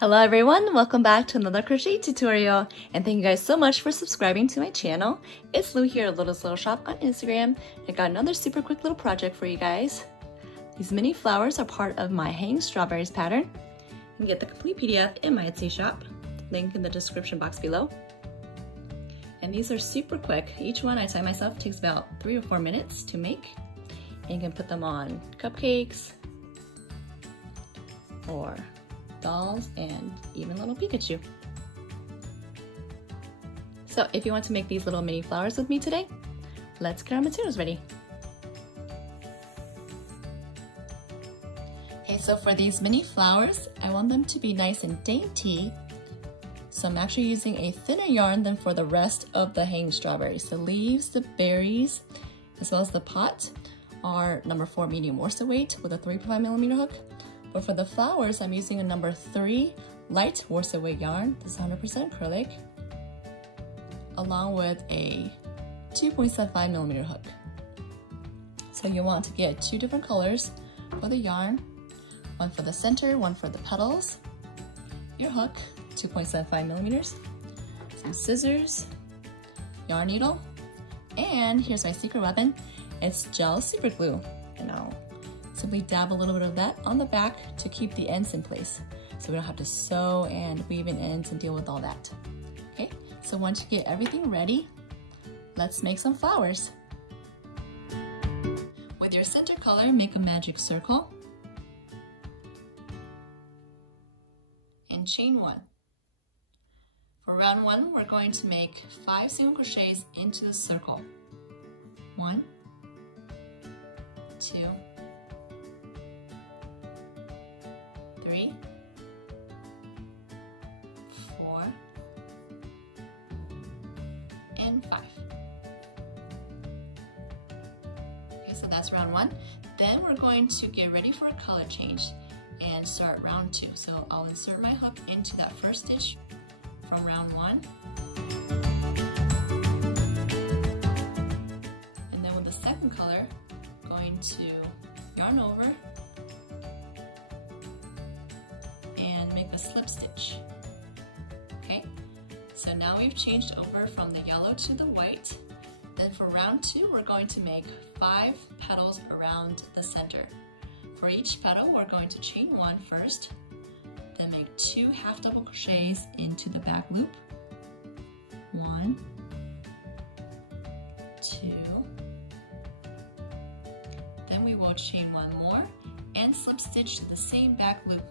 Hello everyone, welcome back to another crochet tutorial, and thank you guys so much for subscribing to my channel. It's Lou here at Luluslittleshop on Instagram. I got another super quick little project for you guys. These mini flowers are part of my hanging strawberries pattern. You can get the complete PDF in my Etsy shop, link in the description box below. And these are super quick. Each one, I time myself, takes about 3 or 4 minutes to make. And you can put them on cupcakes or dolls and even little Pikachu. So if you want to make these little mini flowers with me today, let's get our materials ready. Okay, so for these mini flowers, I want them to be nice and dainty. So I'm actually using a thinner yarn than for the rest of the hanging strawberries. The leaves, the berries, as well as the pot are number 4 medium worsted weight with a 3.5mm hook. But for the flowers, I'm using a number 3 light worsted weight yarn. This is 100% acrylic, along with a 2.75mm hook. So you want to get 2 different colors for the yarn, one for the center, one for the petals, your hook, 2.75mm, some scissors, yarn needle, and here's my secret weapon. It's gel super glue, and I'll simply dab a little bit of that on the back to keep the ends in place, so we don't have to sew and weave in ends and deal with all that. Okay, so once you get everything ready, let's make some flowers. With your center color, make a magic circle and chain 1. For round 1, we're going to make 5 single crochets into the circle. 1, 2, 3, 4, and 5. Okay, so that's round 1. Then we're going to get ready for a color change and start round 2. So I'll insert my hook into that first stitch from round 1. And then with the second color, going to yarn over and make a slip stitch. Okay, so now we've changed over from the yellow to the white. Then for round 2, we're going to make 5 petals around the center. For each petal, we're going to chain 1 first, then make 2 half double crochets into the back loop. 1, 2, then we will chain 1 more and slip stitch the same back loop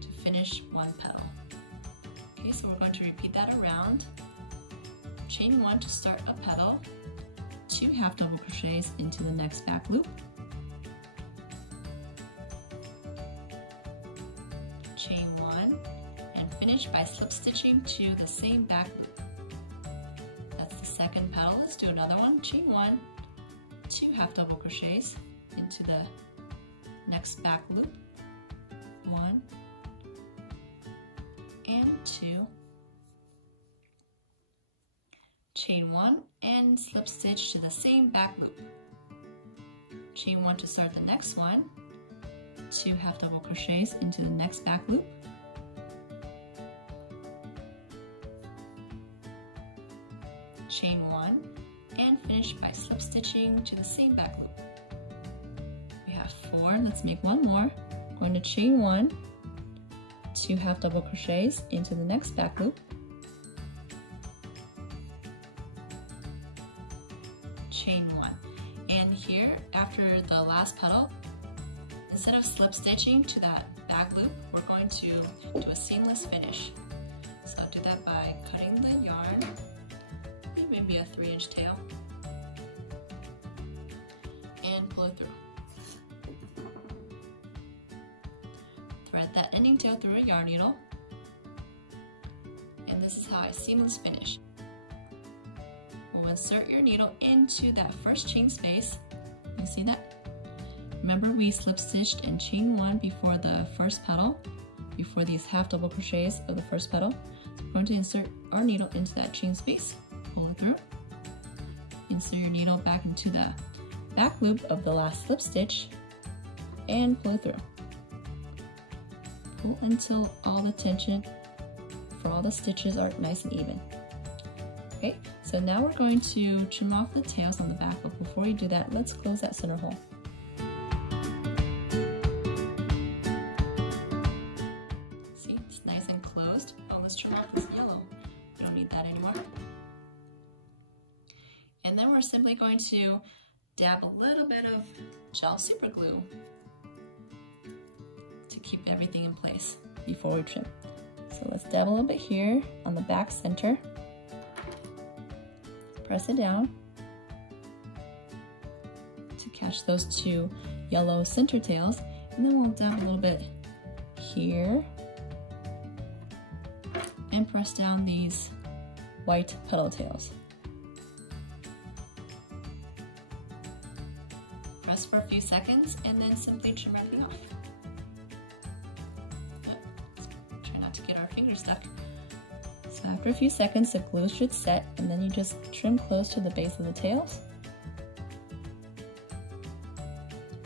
to finish 1 petal. Okay, so we're going to repeat that around. Chain 1 to start a petal, 2 half double crochets into the next back loop, chain 1, and finish by slip stitching to the same back loop. That's the second petal. Let's do another one. Chain 1, 2 half double crochets into the next back loop, 1 and 2, chain 1 and slip stitch to the same back loop, chain 1 to start the next one, 2 half double crochets into the next back loop, chain 1 and finish by slip stitching to the same back loop. We have 4, let's make 1 more. Going to chain 1, 2 half double crochets into the next back loop, chain 1. And here, after the last petal, instead of slip stitching to that back loop, we're going to do a seamless finish. So I'll do that by cutting the yarn, maybe a 3-inch tail, and pull it through. Thread that ending tail through a yarn needle, and this is how I seamless finish. We'll insert your needle into that first chain space. You see that? Remember, we slip stitched and chain 1 before the first petal, before these half double crochets of the first petal. So we're going to insert our needle into that chain space, pull it through, insert your needle back into the back loop of the last slip stitch, and pull it through. pull until all the tension for all the stitches are nice and even. Okay, so now we're going to trim off the tails on the back, but before we do that, let's close that center hole. See, it's nice and closed. Oh, let's trim off this yellow. We don't need that anymore. And then we're simply going to dab a little bit of gel super glue to keep everything in place before we trim. So let's dab a little bit here on the back center. Press it down to catch those two yellow center tails, and then we'll dab a little bit here and press down these white petal tails. Press for a few seconds and then simply trim everything off. Try not to get our fingers stuck. So after a few seconds, the glue should set, and then you just trim close to the base of the tails.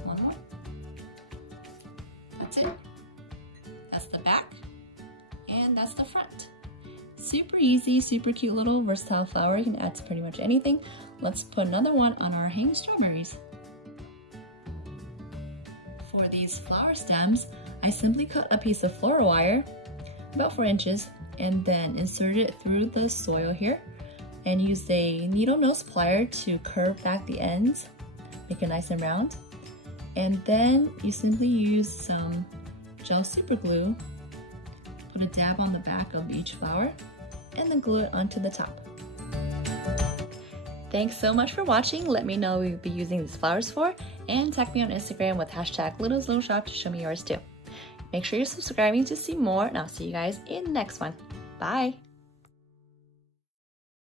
One more. That's it. That's the back, and that's the front. Super easy, super cute little versatile flower. You can add to pretty much anything. Let's put another one on our hanging strawberries. For these flower stems, I simply cut a piece of floral wire, about 4 inches, and then insert it through the soil here and use a needle nose plier to curve back the ends, make it nice and round. And then you simply use some gel super glue, put a dab on the back of each flower, and then glue it onto the top. Thanks so much for watching. Let me know what you'll be using these flowers for, and tag me on Instagram with hashtag Luluslittleshop to show me yours too. Make sure you're subscribing to see more, and I'll see you guys in the next one. Bye!